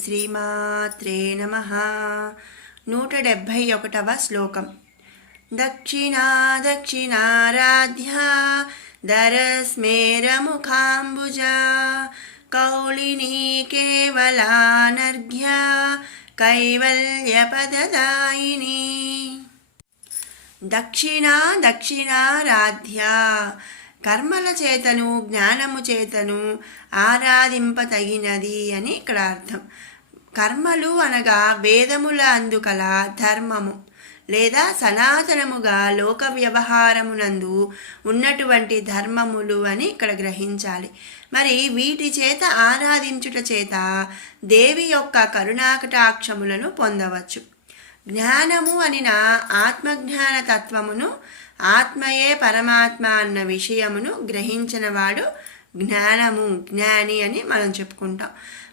శ్రీమాత్రే నమః. 171వ శ్లోకం. దక్షిణా దక్షిణారాధ్యా దరస్మేరముఖాంబుజా కౌళినీ కేవలానర్ఘ్యా కైవల్యపదదాయిని. దక్షిణా దక్షిణారాధ్యా, కర్మల చేతను జ్ఞానము చేతను ఆరాధింపతగినది అని ఇక్కడ అర్థం. కర్మలు అనగా వేదముల అందుకల ధర్మము లేదా సనాతనముగా లోక వ్యవహారమునందు ఉన్నటువంటి ధర్మములు అని ఇక్కడ గ్రహించాలి. మరి వీటి చేత ఆరాధించుట చేత దేవి యొక్క కరుణాకటాక్షములను పొందవచ్చు. జ్ఞానము అనిన ఆత్మజ్ఞాన తత్వమును, ఆత్మయే పరమాత్మ అన్న విషయమును గ్రహించినవాడు జ్ఞాని అని మనం చెప్పుకుంటాం.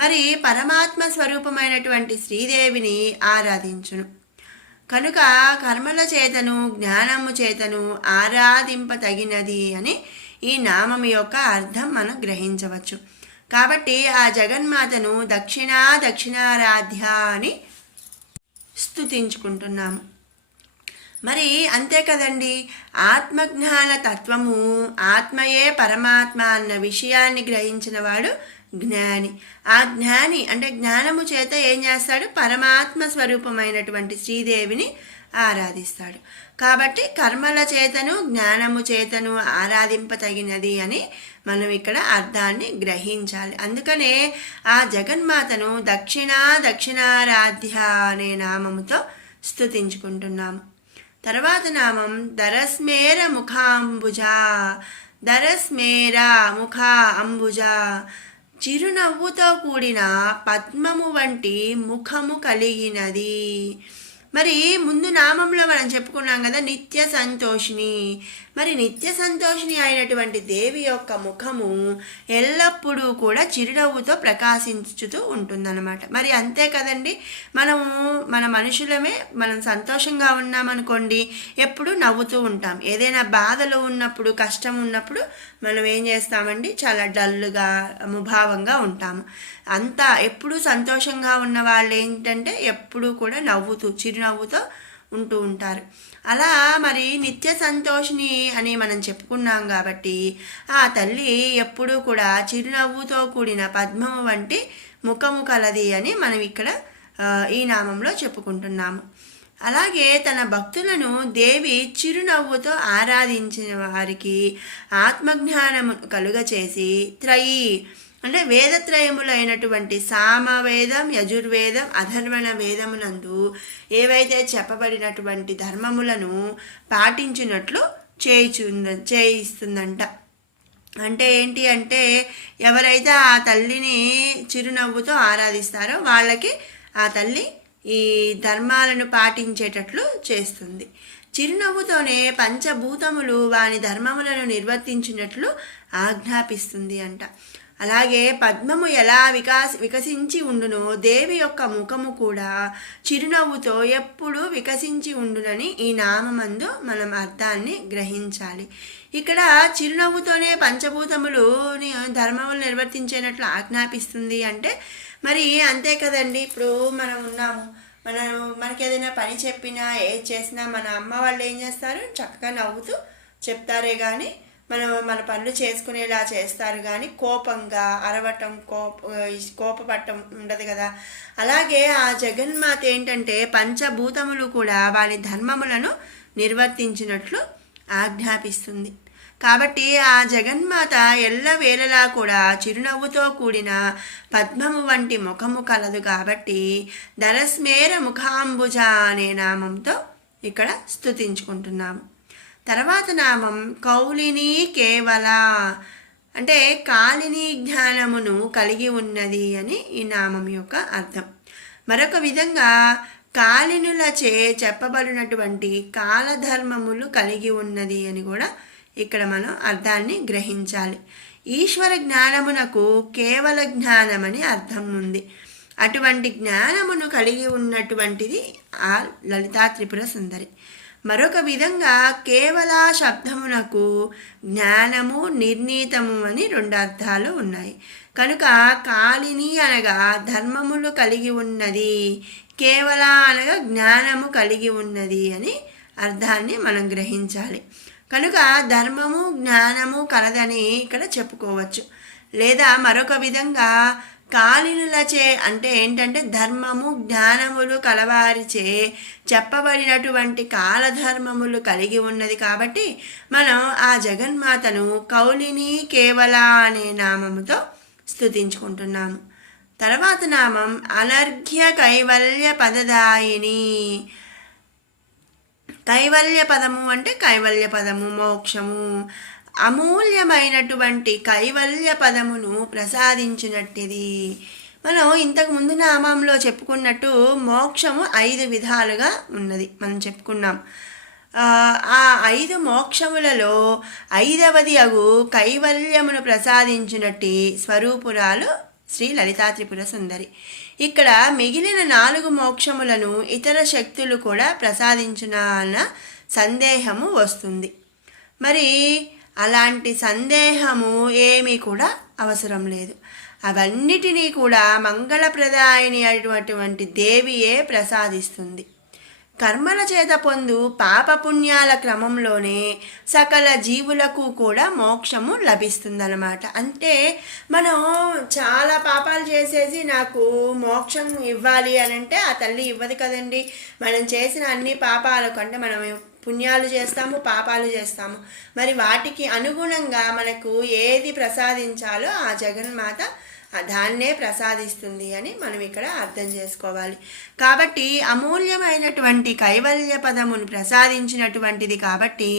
మరి పరమాత్మ స్వరూపమైనటువంటి శ్రీదేవిని ఆరాధించును కనుక కర్మల చేతను జ్ఞానము చేతను ఆరాధింపతగినది అని ఈ నామము యొక్క అర్థం మనం గ్రహించవచ్చు. కాబట్టి ఆ జగన్మాతను దక్షిణారాధ్య అని స్తుతించుకుంటున్నాము. మరి అంతే కదండి, ఆత్మజ్ఞాన తత్వము, ఆత్మయే పరమాత్మ అన్న విషయాన్ని గ్రహించిన వాడు జ్ఞాని. ఆ జ్ఞాని అంటే జ్ఞానము చేత ఏం చేస్తాడు? పరమాత్మ స్వరూపమైనటువంటి శ్రీదేవిని ఆరాధిస్తాడు. కాబట్టి కర్మల చేతను జ్ఞానము చేతను ఆరాధింపతగినది అని మనం ఇక్కడ అర్థాన్ని గ్రహించాలి. అందుకనే ఆ జగన్మాతను దక్షిణారాధ్య అనే నామముతో స్తుతించుకుంటున్నాము. తర్వాత నామం దరస్మేర ముఖాంబుజా. దరస్మేర ముఖ అంబుజా, చిరునవ్వుతో కూడిన పద్మము వంటి ముఖము కలిగినది. మరి ముందు నామంలో మనం చెప్పుకున్నాం కదా, నిత్య సంతోషిని. మరి నిత్య సంతోషిని అయినటువంటి దేవి యొక్క ముఖము ఎల్లప్పుడూ కూడా చిరునవ్వుతో ప్రకాశించుతూ ఉంటుందన్నమాట. మరి అంతే కదండి, మన మనుషులమే మనం సంతోషంగా ఉన్నామనుకోండి, ఎప్పుడు నవ్వుతూ ఉంటాం. ఏదైనా బాధలో ఉన్నప్పుడు, కష్టం ఉన్నప్పుడు మనం ఏం చేస్తామండి, చాలా డల్గా ముభావంగా ఉంటాము. అంతా ఎప్పుడూ సంతోషంగా ఉన్న వాళ్ళు ఏంటంటే ఎప్పుడూ కూడా నవ్వుతూ చిరునవ్వుతో ఉంటూ ఉంటారు. అలా మరి నిత్య సంతోషిని అని మనం చెప్పుకున్నాం కాబట్టి ఆ తల్లి ఎప్పుడూ కూడా చిరునవ్వుతో కూడిన పద్మము వంటి ముఖము కలది అని మనం ఇక్కడ ఈ నామంలో చెప్పుకుంటున్నాము. అలాగే తన భక్తులను దేవి చిరునవ్వుతో ఆరాధించిన వారికి ఆత్మజ్ఞానము కలుగచేసి త్రయీ అంటే వేదత్రయములైనటువంటి సామవేదం, యజుర్వేదం, అధర్వణ వేదమునందు ఏవైతే చెప్పబడినటువంటి ధర్మములను పాటించినట్లు చేయిస్తుందంట. అంటే ఏంటి అంటే, ఎవరైతే ఆ తల్లిని చిరునవ్వుతో ఆరాధిస్తారో వాళ్ళకి ఆ తల్లి ఈ ధర్మాలను పాటించేటట్లు చేస్తుంది. చిరునవ్వుతోనే పంచభూతములు వాని ధర్మములను నిర్వర్తించినట్లు ఆజ్ఞాపిస్తుంది అంట. అలాగే పద్మము ఎలా వికసించి ఉండునో దేవి యొక్క ముఖము కూడా చిరునవ్వుతో ఎప్పుడూ వికసించి ఉండునని ఈ నామందు మనం అర్థాన్ని గ్రహించాలి. ఇక్కడ చిరునవ్వుతోనే పంచభూతములు ధర్మములు నిర్వర్తించేటట్లు ఆజ్ఞాపిస్తుంది అంటే మరి అంతే కదండి. ఇప్పుడు మనం ఉన్నాము, మనకి ఏదైనా పని చెప్పినా ఏది చేసినా మన అమ్మ వాళ్ళు ఏం చేస్తారు, చక్కగా నవ్వుతూ చెప్తారే కానీ మన పనులు చేసుకునేలా చేస్తారు కానీ కోపంగా అరవటం, కోపపట్టం ఉండదు కదా. అలాగే ఆ జగన్మాత ఏంటంటే పంచభూతములు కూడా వారి ధర్మములను నిర్వర్తించినట్లు ఆజ్ఞాపిస్తుంది. కాబట్టి ఆ జగన్మాత ఎల్లవేళలా కూడా చిరునవ్వుతో కూడిన పద్మము వంటి ముఖము కలదు. కాబట్టి దరస్మేర ముఖాంబుజ అనే నామంతో ఇక్కడ స్తుతించుకుంటున్నాము. తర్వాత నామం కౌలిని కేవల అంటే కాలిని జ్ఞానమును కలిగి ఉన్నది అని ఈ నామం యొక్క అర్థం. మరొక విధంగా కాలినులచే చెప్పబడినటువంటి కాలధర్మములు కలిగి ఉన్నది అని కూడా ఇక్కడ మనం అర్థాన్ని గ్రహించాలి. ఈశ్వర జ్ఞానమునకు కేవల జ్ఞానమని అర్థం ఉంది. అటువంటి జ్ఞానమును కలిగి ఉన్నటువంటిది ఆ లలితా త్రిపుర సుందరి. మరొక విధంగా కేవల శబ్దమునకు జ్ఞానము నిర్ణీతము అని 2 అర్థాలు ఉన్నాయి. కనుక కాళిని అనగా ధర్మములు కలిగి ఉన్నది, కేవల అనగా జ్ఞానము కలిగి ఉన్నది అని అర్థాన్ని మనం గ్రహించాలి. కనుక ధర్మము జ్ఞానము కలదని ఇక్కడ చెప్పుకోవచ్చు. లేదా మరొక విధంగా కాళినులచే అంటే ఏంటంటే ధర్మము జ్ఞానములు కలవారిచే చెప్పబడినటువంటి కాలధర్మములు కలిగి ఉన్నది కాబట్టి మనం ఆ జగన్మాతను కౌలిని కేవల అనే నామముతో స్తుతించుకుంటున్నాము. తర్వాత నామం అనర్ఘ్య కైవల్య పదదాయిని. కైవల్య పదము అంటే కైవల్య పదము, మోక్షము, అమూల్యమైనటువంటి కైవల్య పదమును ప్రసాదించినట్టిది. మనం ఇంతకు ముందు నామంలో చెప్పుకున్నట్టు మోక్షము 5 విధాలుగా ఉన్నది మనం చెప్పుకున్నాం. ఆ 5 మోక్షములలో 5వది అగు కైవల్యమును ప్రసాదించినట్టి స్వరూపురాలు శ్రీ లలితా త్రిపుర సుందరి. ఇక్కడ మిగిలిన 4 మోక్షములను ఇతర శక్తులు కూడా ప్రసాదించిన అన్న సందేహము వస్తుంది. మరి అలాంటి సందేహము ఏమీ కూడా అవసరం లేదు. అవన్నిటినీ కూడా మంగళప్రదాయిని అయినటువంటి దేవియే ప్రసాదిస్తుంది. కర్మల చేత పొందు పాపపుణ్యాల క్రమంలోనే సకల జీవులకు కూడా మోక్షము లభిస్తుందన్నమాట. అంటే మనం చాలా పాపాలు చేసేసి నాకు మోక్షం ఇవ్వాలి అని అంటే ఆ తల్లి ఇవ్వదు కదండి. మనం చేసిన అన్ని పాపాలకు అంటే మనం పుణ్యాలు చేస్తాము, పాపాలు చేస్తాము, మరి వాటికి అనుగుణంగా మనకు ఏది ప్రసాదించాలో ఆ జగన్మాత దాన్నే ప్రసాదిస్తుంది అని మనం ఇక్కడ అర్థం చేసుకోవాలి. కాబట్టి అమూల్యమైనటువంటి కైవల్య పదమును ప్రసాదించినటువంటిది కాబట్టి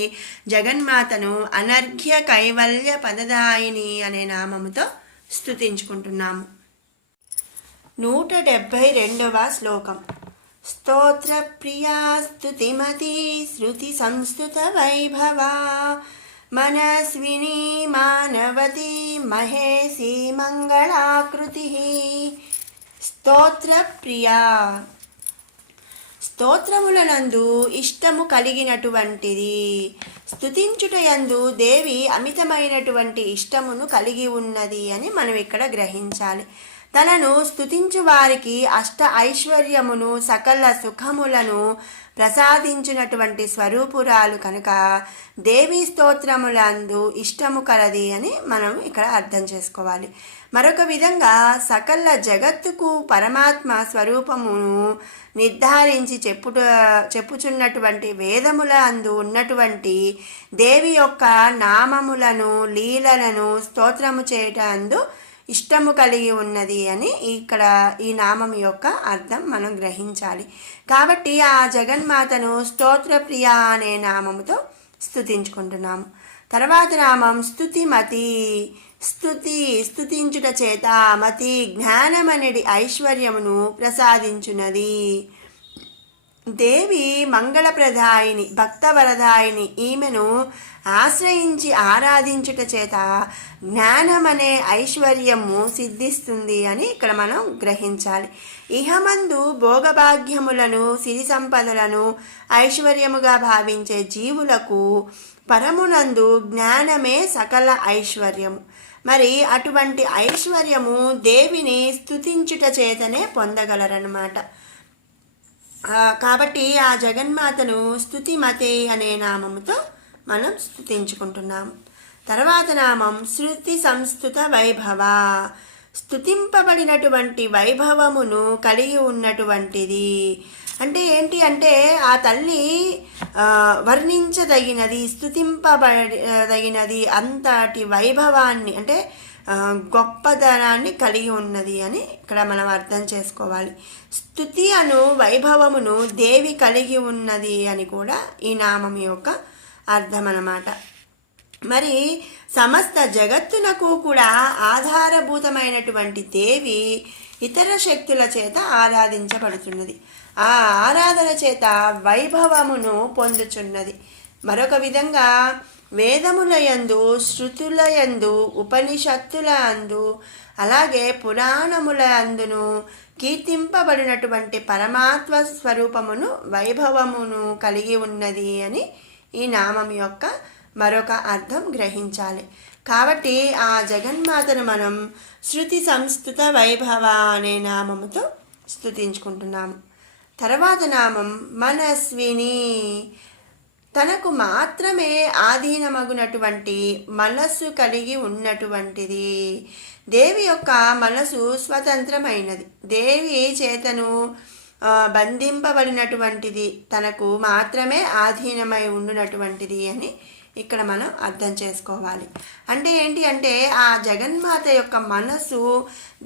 జగన్మాతను అనర్ఘ్య కైవల్య పదదాయిని అనే నామముతో స్తుతించుకుంటున్నాము. 172వ శ్లోకం. స్తోత్ర ప్రియా స్తుతిమతి శృతి సంస్తుత వైభవా మనస్విని మానవతి మహేసి మంగళాకృతి. స్తోత్ర ప్రియా, స్తోత్రములనందు ఇష్టము కలిగినటువంటిది. స్తుతించుటయందు దేవి అమితమైనటువంటి ఇష్టమును కలిగి ఉన్నది అని మనం ఇక్కడ గ్రహించాలి. తనను స్తుతించు వారికి అష్ట ఐశ్వర్యమును సకల సుఖములను ప్రసాదించినటువంటి స్వరూపురాలు కనుక దేవీ స్తోత్రములందు ఇష్టము కలది అని మనం ఇక్కడ అర్థం చేసుకోవాలి. మరొక విధంగా సకల జగత్తుకు పరమాత్మ స్వరూపమును నిర్ధారించి చెప్పుచున్నటువంటి వేదముల అందు ఉన్నటువంటి దేవి యొక్క నామములను లీలలను స్తోత్రము చేయటందు ఇష్టము కలిగి ఉన్నది అని ఇక్కడ ఈ నామం యొక్క అర్థం మనం గ్రహించాలి. కాబట్టి ఆ జగన్మాతను స్తోత్రప్రియ అనే నామముతో స్తుతించుకుంటున్నాము. తర్వాత నామం స్తుతిమతి. స్తుతించుట చేత మతి జ్ఞానమనేది ఐశ్వర్యమును ప్రసాదించున్నది. దేవి మంగళప్రదాయిని భక్తవరదాయిని. ఈమెను ఆశ్రయించి ఆరాధించుట చేత జ్ఞానమనే ఐశ్వర్యము సిద్ధిస్తుంది అని ఇక్కడ మనం గ్రహించాలి. ఇహమందు భోగభాగ్యములను సిరి సంపదలను ఐశ్వర్యముగా భావించే జీవులకు పరమునందు జ్ఞానమే సకల ఐశ్వర్యము. మరి అటువంటి ఐశ్వర్యము దేవిని స్తుతించుట చేతనే పొందగలరన్నమాట. కాబట్టి ఆ జగన్మాతను స్తుతిమతే అనే నామముతో మనం స్తుతించుకుంటున్నాము. తర్వాత నామం శృతి సంస్తుత వైభవ. స్తుతింపబడినటువంటి వైభవమును కలిగి ఉన్నటువంటిది. అంటే ఏంటి అంటే ఆ తల్లి వర్ణించదగినది, స్తుతింపబడదగినది, అంతటి వైభవాన్ని అంటే గొప్పదనాన్ని కలిగి ఉన్నది అని ఇక్కడ మనం అర్థం చేసుకోవాలి. స్తుతి అను వైభవమును దేవి కలిగి ఉన్నది అని కూడా ఈ నామం యొక్క అర్థం అన్నమాట. మరి సమస్త జగత్తునకు కూడా ఆధారభూతమైనటువంటి దేవి ఇతర శక్తుల చేత ఆరాధించబడుతున్నది. ఆ ఆరాధన చేత వైభవమును పొందుచున్నది. మరొక విధంగా వేదములయందు, శృతులయందు, ఉపనిషత్తుల అందు, అలాగే పురాణముల అందును కీర్తింపబడినటువంటి పరమాత్మ స్వరూపమును వైభవమును కలిగి ఉన్నది అని ఈ నామం యొక్క మరొక అర్థం గ్రహించాలి. కాబట్టి ఆ జగన్మాతను మనం శృతి సంస్థుత వైభవ అనే నామముతో స్తుతించుకుంటున్నాము. తర్వాత నామం మనస్విని. తనకు మాత్రమే ఆధీనమగునటువంటి మనస్సు కలిగి ఉన్నటువంటిది. దేవి యొక్క మనసు స్వతంత్రమైనది. దేవి చేతను బంధింపబడినటువంటిది, తనకు మాత్రమే ఆధీనమై ఉండునటువంటిది అని ఇక్కడ మనం అర్థం చేసుకోవాలి. అంటే ఏంటి అంటే ఆ జగన్మాత యొక్క మనసు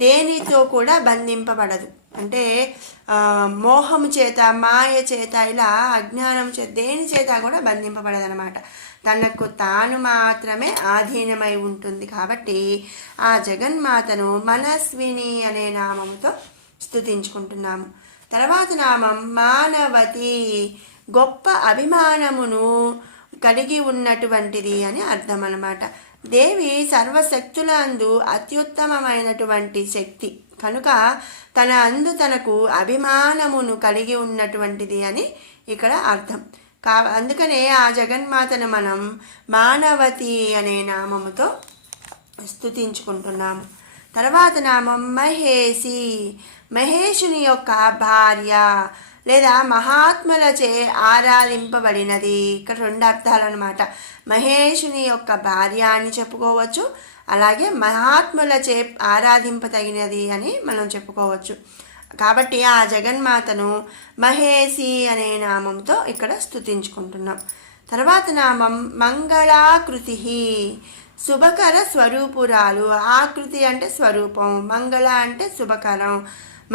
దేనితో కూడా బంధింపబడదు. అంటే మోహము చేత, మాయ చేత, ఇలా అజ్ఞానం చేత, దేని చేత కూడా బంధింపబడదనమాట. తనకు తాను మాత్రమే ఆధీనమై ఉంటుంది. కాబట్టి ఆ జగన్మాతను మనస్విని అనే నామముతో స్తుతించుకుంటున్నాము. తర్వాత నామం మానవతి. గొప్ప అభిమానమును కలిగి ఉన్నటువంటిది అని అర్థం అన్నమాట. దేవి సర్వశక్తులందు అత్యుత్తమమైనటువంటి శక్తి కనుక తన అందు తనకు అభిమానమును కలిగి ఉన్నటువంటిది అని ఇక్కడ అర్థం. అందుకనే ఆ జగన్మాతను మనం మానవతి అనే నామముతో స్తుతించుకుంటున్నాము. తర్వాత నామం మహేసి. మహేషుని యొక్క భార్య లేదా మహాత్ములచే ఆరాధింపబడినది. ఇక్కడ రెండు అర్థాలు అన్నమాట. మహేషుని యొక్క భార్య అని చెప్పుకోవచ్చు, అలాగే మహాత్ములచే ఆరాధింపతగినది అని మనం చెప్పుకోవచ్చు. కాబట్టి ఆ జగన్మాతను మహేసి అనే నామంతో ఇక్కడ స్తుతించుకుంటున్నాం. తర్వాత నామం మంగళాకృతి. శుభకర స్వరూపురాలు. ఆకృతి అంటే స్వరూపం, మంగళ అంటే శుభకరం,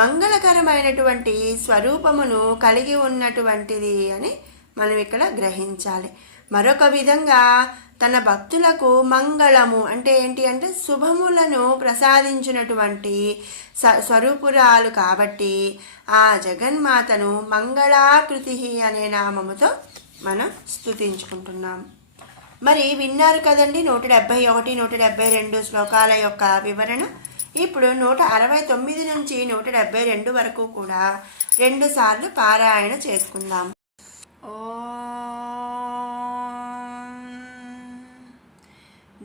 మంగళకరమైనటువంటి స్వరూపమును కలిగి ఉన్నటువంటిది అని మనం ఇక్కడ గ్రహించాలి. మరొక విధంగా తన భక్తులకు మంగళము అంటే ఏంటి అంటే శుభములను ప్రసాదించినటువంటి స్వరూపురాలు. కాబట్టి ఆ జగన్మాతను మంగళాకృతి అనే నామముతో మనం స్తుతించుకుంటున్నాం. మరి విన్నారు కదండి 171, 172 శ్లోకాల యొక్క వివరణ. ఇప్పుడు 169 నుంచి 172 వరకు కూడా 2 సార్లు పారాయణ చేసుకుందాం.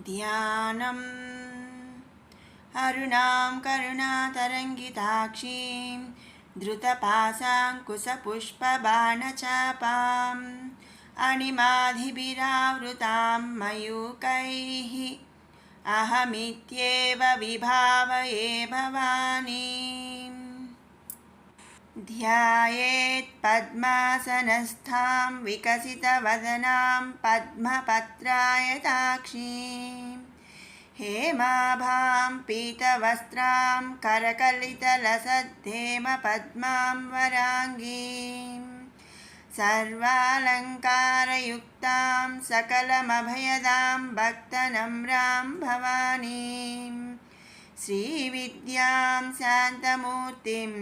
ధ్యానం. అరుణాం కరుణాతరంగితాక్షీం ధృతపాశాంకుశపుష్పబాణచాపాం అణిమాధిభిరావృతాం మయూకైః అహమిత్యేవ విభావయే భవానీం. ధ్యాయేత్ పద్మాసనస్థాం వికసితవదనాం పద్మపత్రాయతాక్షీం హేమాభాం పీతవస్త్రాం కరకలితలసద్ధేమ పద్మాం వరాంగీం సర్వాలంకారయుక్తాం సకలమభయదాం భక్తనమ్రాం భవానీం శ్రీవిద్యాం శాంతమూర్తిం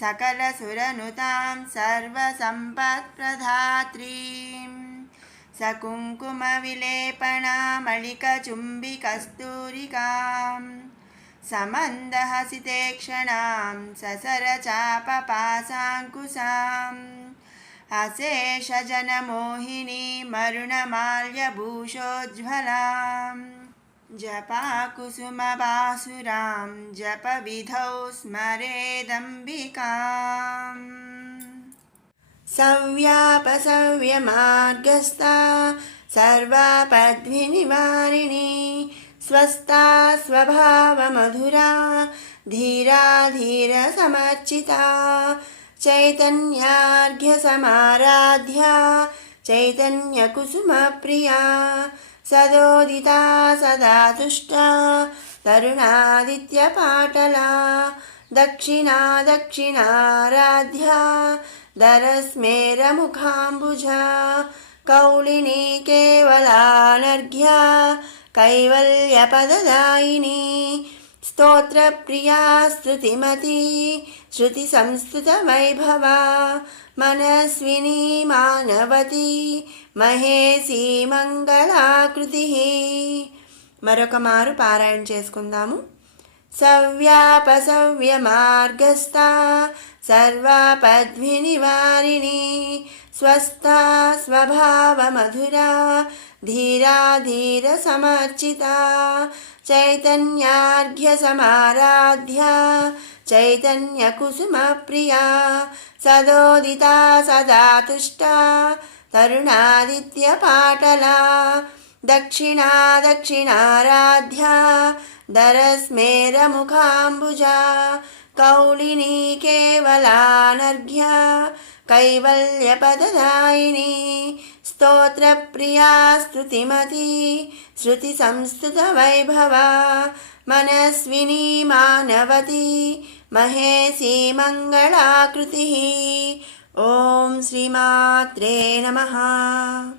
సకలసురనుతాం సర్వసంపత్ప్రదాత్రీం సకుంకుమవిలేపనామళికచుంబికస్తూరికాం సమందహసితేక్షణాం ససరచాపపాశాంకుశాం అశేషజనమోహినీ మరుణమాల్యభూషోజ్వలాం జపాకుసుమబాసురాం జపవిధౌ స్మరేదంబికాం. సవ్యాపసవ్యమార్గస్థా సర్వపద్వినివారిణి స్వస్థా స్వభావమధురా ధీరా ధీర సమర్చితా చైతన్యార్ఘ్యసమారాధ్యా చైతన్యకుసుమప్రియా సదోదితా సదా తుష్టా తరుణాదిత్యపాటలా దక్షిణా దక్షిణారాధ్యా దరస్మేరముఖాంబుజా కౌళినీ కేవలానర్ఘ్యా కైవల్యపదదాయిని స్తోత్రప్రియా స్తుతిమతి శృతి సంస్థుత వైభవ మనస్విని మానవతి మహేసి మంగళాకృతి. మరొక మారు పారాయణ చేసుకుందాము. सव्यापसव्यमार्गस्था सर्वापद्विनिवारिणी स्वस्था स्वभावमधुरा धीरा धीरसमर्चिता चैतन्यार्घ्यसमाराध्या चैतन्यकुसुमप्रिया सदोदिता सदा तुष्टा तरुणादित्यपाटला दक्षिणा दक्षिणाराध्या दरस्मेरमुखाम्बुजा कौलिनी केवलानर्घ्या कैवल्यपददायिनी स्तोत्रप्रिया स्तुतिमती श्रुतिसंस्तुतवैभवा मनस्विनी मानवती महेशी मङ्गलाकृतिः। ॐ श्रीमात्रे नमः।